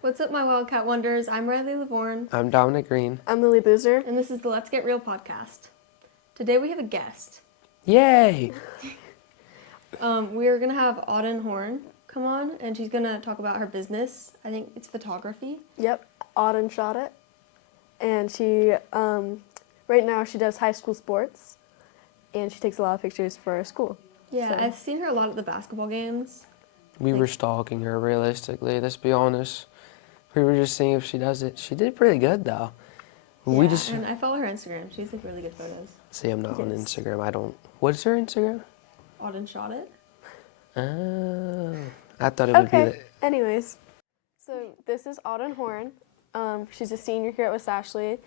What's up, my Wildcat Wonders? I'm Riley Lavorne. I'm Dominic Green. I'm Lily Boozer. And this is the Let's Get Real podcast. Today we have a guest. Yay! We're going to have Auden Horne come on, and she's going to talk about her business. I think it's photography. Yep, Audenshotit. And she, right now she does high school sports, and she takes a lot of pictures for our school. Yeah, So- I've seen her a lot at the basketball games. We were stalking her, realistically, let's be honest. We were just seeing if she does it. She did pretty good, though. And I follow her Instagram. She's like really good photos. See, I'm not on Yes. Instagram. What's her Instagram? Audenshotit. Oh. I thought it would be Okay, anyways. So this is Auden Horne. She's a senior here at West Ashley.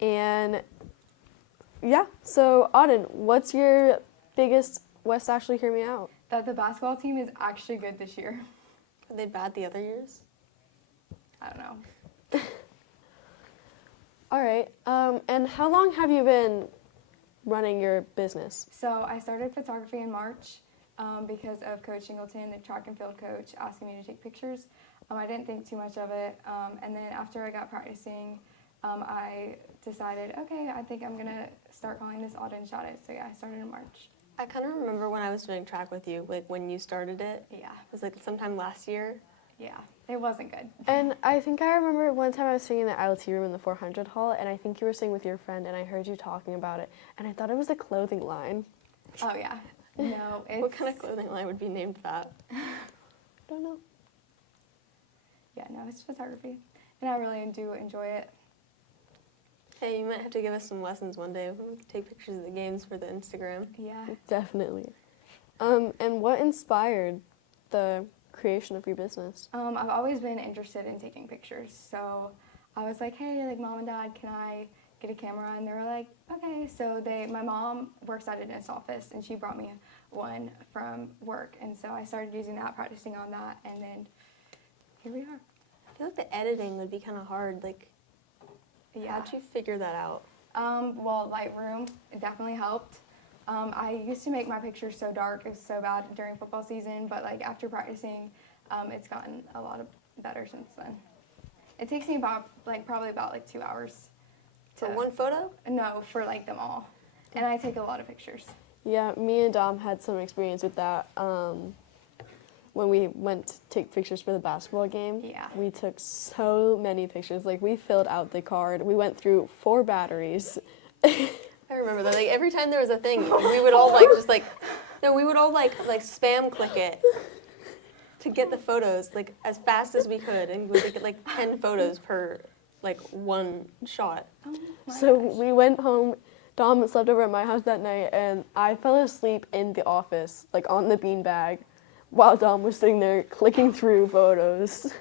And yeah, so Auden, what's your biggest West Ashley hear me out? That the basketball team is actually good this year. Were they bad the other years? I don't know. All right, and how long have you been running your business? So I started photography in March because of Coach Singleton, the track and field coach, asking me to take pictures. I didn't think too much of it. And then after I got practicing, I decided, okay, I think I'm going to start calling this Audenshotit. So yeah, I started in March. I kind of remember when I was doing track with you, like when you started it. Yeah. It was like sometime last year. Yeah, it wasn't good. And I think I remember one time I was singing in the ILT room in the 400 hall, and I think you were singing with your friend, and I heard you talking about it, and I thought it was a clothing line. Oh yeah. No, it's... What kind of clothing line would be named that? I don't know. Yeah, no, it's photography. And I really do enjoy it. Hey, you might have to give us some lessons one day. We can take pictures of the games for the Instagram. Yeah. Definitely. And what inspired the creation of your business? I've always been interested in taking pictures, so I was like, hey, like, Mom and Dad, can I get a camera? And they were like, okay. So my mom works at a dentist office, and she brought me one from work, and so I started using that, practicing on that, and then here we are. I feel like the editing would be kind of hard. Like, Yeah. how'd you figure that out? Well, Lightroom, it definitely helped. I used to make my pictures so dark, it was so bad during football season, but like after practicing, it's gotten a lot better since then. It takes me probably about 2 hours. For one photo? No, for like them all. And I take a lot of pictures. Yeah, me and Dom had some experience with that. When we went to take pictures for the basketball game, Yeah. we took so many pictures. Like, we filled out the card. We went through 4 batteries. I remember that. Like every time there was a thing, we would all we would all spam click it to get the photos like as fast as we could, and we would get like 10 photos per one shot. Oh my So gosh. we went home. Dom slept over at my house that night, and I fell asleep in the office, like on the beanbag, while Dom was sitting there clicking through photos.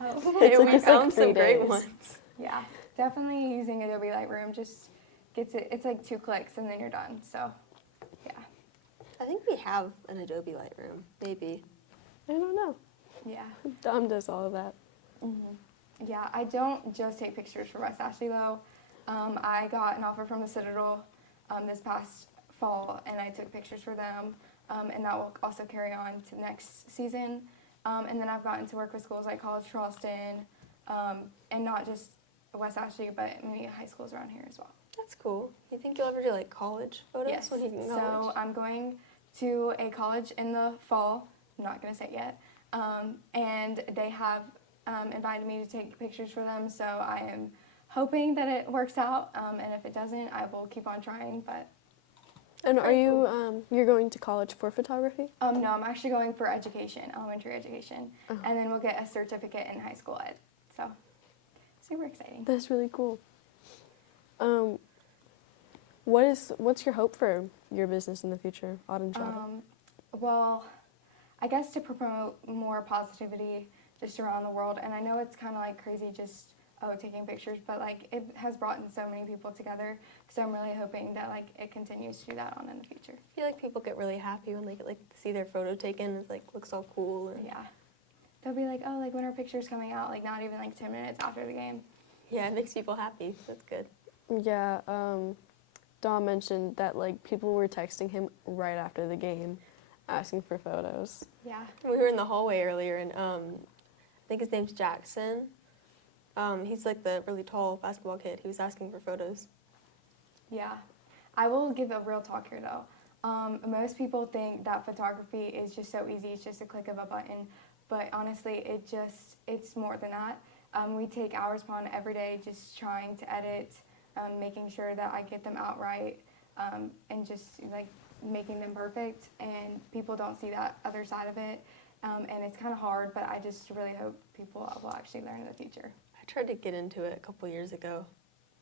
Oh. It took we us, found like, some 3 great days. ones. Yeah, definitely using Adobe Lightroom just gets it. It's like 2 clicks and then you're done. So, yeah, I think we have an Adobe Lightroom, maybe. I don't know. yeah. Dom does all of that. Yeah, I don't just take pictures for West Ashley though. I got an offer from the Citadel this past fall, and I took pictures for them, and that will also carry on to next season. And then I've gotten to work with schools like College Charleston, and not just West Ashley, but many high schools around here as well. That's cool. You think you'll ever do like college photos Yes. when you can So college? I'm going to a college in the fall. I'm not going to say it yet. And they have invited me to take pictures for them. So I am hoping that it works out. And if it doesn't, I will keep on trying. But And are you, you're going to college for photography? no, I'm actually going for education, elementary education. And then we'll get a certificate in high school ed. So super exciting. That's really cool. What's your hope for your business in the future, Audenshotit? Well, I guess to promote more positivity just around the world. And I know it's kind of like crazy just, taking pictures, but like it has brought in so many people together. So I'm really hoping that like it continues to do that on in the future. I feel like people get really happy when they get see their photo taken. It's like looks all cool. And Yeah. They'll be like, oh, like when are pictures coming out? Like not even like 10 minutes after the game. yeah, it makes people happy. That's good. Yeah, Dom mentioned that like people were texting him right after the game, asking for photos. Yeah. We were in the hallway earlier, and think his name's Jackson. He's like the really tall basketball kid. He was asking for photos. Yeah, I will give a real talk here though. Most people think that photography is just so easy, it's just a click of a button, but honestly, it's more than that. We take hours upon every day just trying to edit, making sure that I get them out right, and just like making them perfect, and people don't see that other side of it, and it's kind of hard, but I just really hope people will actually learn in the future. I tried to get into it a couple years ago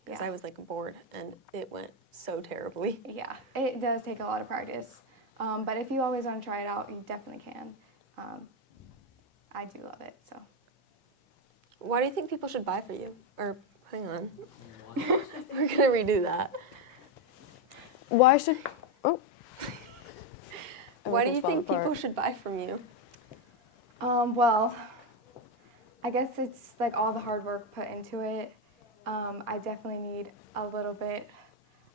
because Yeah. I was like bored, and it went so terribly. Yeah, it does take a lot of practice, but if you always want to try it out, you definitely can. I do love it, so. Why do you think people should buy for you? Or hang on, we're gonna redo that. Why should? Oh. Why do Everything's you think falling people apart. should buy from you? Well, I guess it's like all the hard work put into it. I definitely need a little bit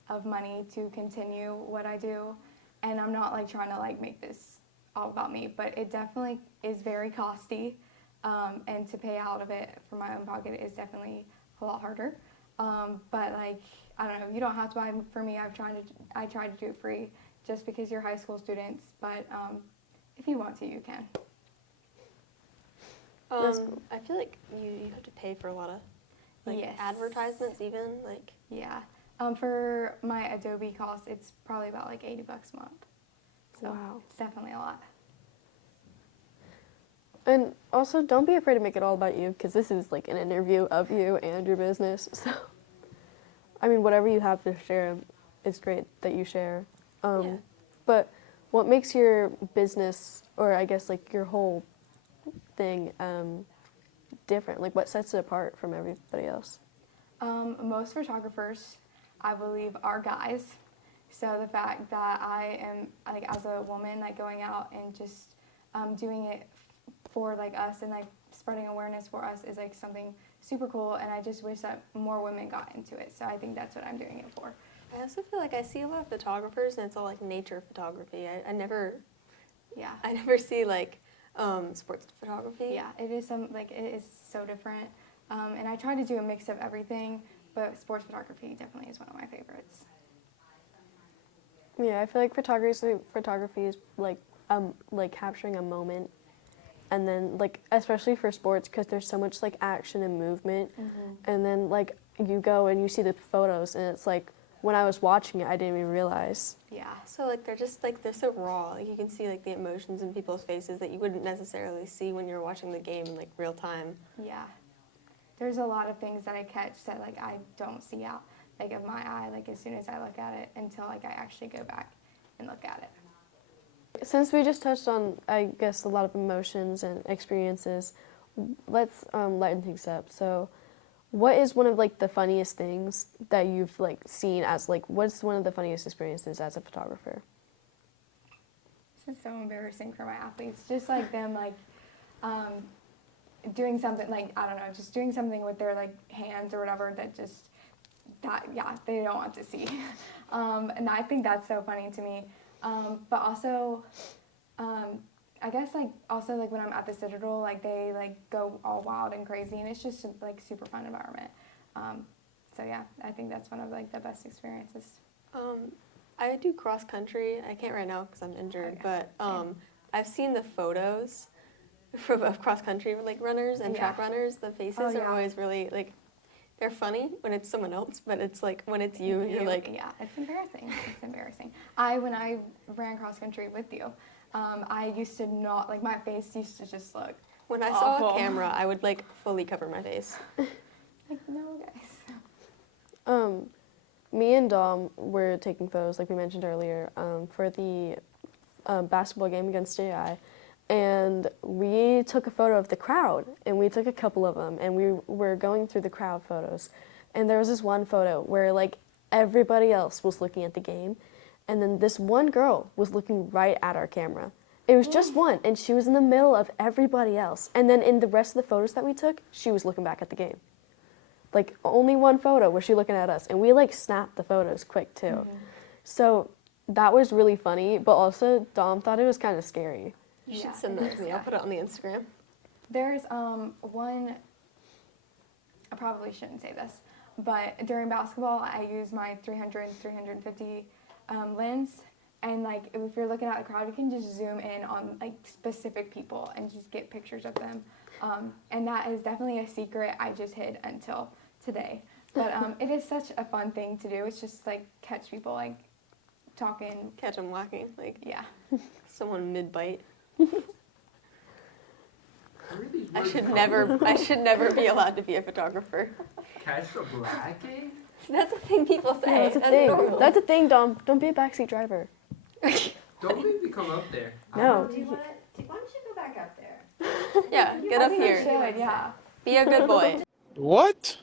of money to continue what I do, and I'm not like trying to like make this all about me, but it definitely is very costly, and to pay out of it from my own pocket is definitely a lot harder. But like, I don't know, you don't have to buy for me. I try to do it free just because you're high school students, but if you want to, you can. That's cool. I feel like you have to pay for a lot of like Yes. advertisements, even like. Yeah. For my Adobe cost, it's probably about like $80 a month. So Wow. it's definitely a lot. And also, don't be afraid to make it all about you, because this is like an interview of you and your business. So, I mean, whatever you have to share, it's great that you share. Yeah. But what makes your business, or I guess like your whole thing, different? Like, what sets it apart from everybody else? Most photographers, I believe, are guys. So the fact that I am, like, as a woman, like, going out and just doing it for, like, us and, like, spreading awareness for us is, like, something super cool. And I just wish that more women got into it. So I think that's what I'm doing it for. I also feel like I see a lot of photographers, and it's all like nature photography. I never Yeah. see like sports photography. Yeah, it is it is so different. And I try to do a mix of everything, but sports photography definitely is one of my favorites. Yeah, I feel like photography is like capturing a moment, and then like especially for sports, because there's so much like action and movement, and then like you go and you see the photos, and it's like when I was watching it, I didn't even realize. Yeah. So like they're just like they're so raw. Like you can see like the emotions in people's faces that you wouldn't necessarily see when you're watching the game in like real time. Yeah. There's a lot of things that I catch that like I don't see out like of my eye like as soon as I look at it until like I actually go back and look at it. Since we just touched on, I guess, a lot of emotions and experiences, let's lighten things up. So, what is one of like the funniest things that you've like seen as like what's one of the funniest experiences as a photographer? This is so embarrassing for my athletes. Just like them like doing something like I don't know, just doing something with their like hands or whatever that they don't want to see. And I think that's so funny to me. But also I guess like also like when I'm at the Citadel, like they like go all wild and crazy, and it's just like super fun environment. So yeah, I think that's one of like the best experiences. I do cross country. I can't right now because I'm injured, Okay, but I've seen the photos of cross country like runners and track Yeah. runners. The faces Oh, are yeah. always really like they're funny when it's someone else, but it's like when it's you, you're like Yeah, it's embarrassing. It's embarrassing. When I ran cross country with you, I used to not like my face used to just look when I saw awful. a camera, I would like fully cover my face. like no guys. Me and Dom were taking photos, like we mentioned earlier, for the basketball game against JI. And we took a photo of the crowd, and we took a couple of them, and we were going through the crowd photos. And there was this one photo where, like, everybody else was looking at the game, and then this one girl was looking right at our camera. It was just one, and she was in the middle of everybody else. And then in the rest of the photos that we took, she was looking back at the game. Like, only one photo was she looking at us, and we, like, snapped the photos quick, too. So that was really funny, but also Dom thought it was kind of scary. You should Yeah, send it that is, to me. I'll yeah. put it on the Instagram. There's one, I probably shouldn't say this, but during basketball, I use my 300, 350 lens. And like, if you're looking at the crowd, you can just zoom in on like specific people and just get pictures of them. And that is definitely a secret I just hid until today. But it is such a fun thing to do. It's just like catch people like talking. Catch them walking, like Yeah. someone mid-bite. Where are these I words should coming never be allowed to be a photographer. from? Catch a blackie? That's a thing people say. Yeah, that's a thing. normal. That's a thing, Dom. Don't be a backseat driver. Don't make me come up there. No. Why don't you go back up there? Yeah, get I up think you here. should, yeah. Be a good boy. What?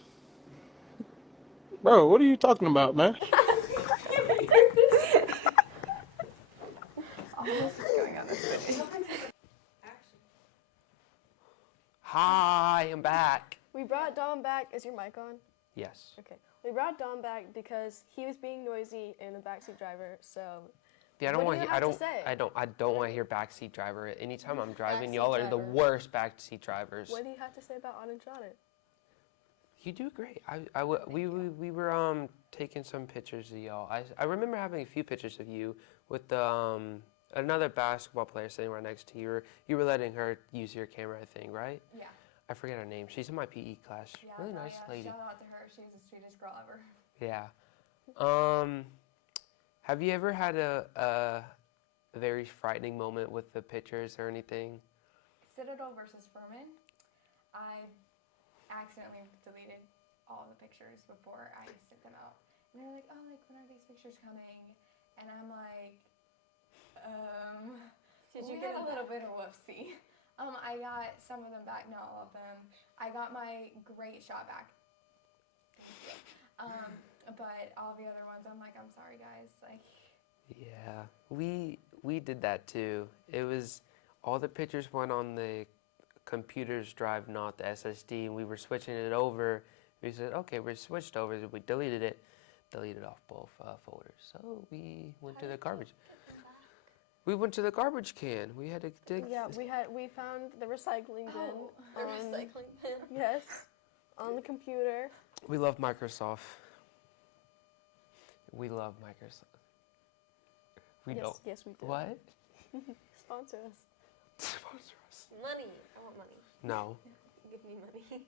Bro, what are you talking about, man? Almost just going on this video. Hi, I'm back. We brought Dom back. Is your mic on? Yes. Okay. We brought Dom back because he was being noisy and a backseat driver. So Yeah, I What don't do want you to hear. have to say? I don't want to hear backseat driver. Anytime I'm driving, Backseat y'all are the driver. worst backseat drivers. what do you have to say about Audenshotit? You do great. We were taking some pictures of y'all. I remember having a few pictures of you with another basketball player sitting right next to you. You were letting her use your camera, I think, right? Yeah. I forget her name. She's in my PE class. Yeah, Really nice lady. Shout out to her. She's the sweetest girl ever. Yeah. Have you ever had a very frightening moment with the pictures or anything? Citadel versus Furman. I accidentally deleted all the pictures before I sent them out. And they're like, oh, like, when are these pictures coming? And I'm like, Did we you get had a it little bit of whoopsie. I got some of them back, not all of them. I got my great shot back. But all the other ones, I'm like, I'm sorry, guys. Like, Yeah, we did that too. It was all the pictures went on the computer's drive, not the SSD, and we were switching it over. We said, okay, we're switched over. We deleted it, deleted off both folders. So we went to the garbage. We went to the garbage can. We had to dig. Yeah, we found the recycling bin. The recycling bin. Yes, on the computer. We love Microsoft. We love Microsoft. We yes, don't. yes, we do. What? Sponsor us. Sponsor us. Money. I want money. No. Give me money.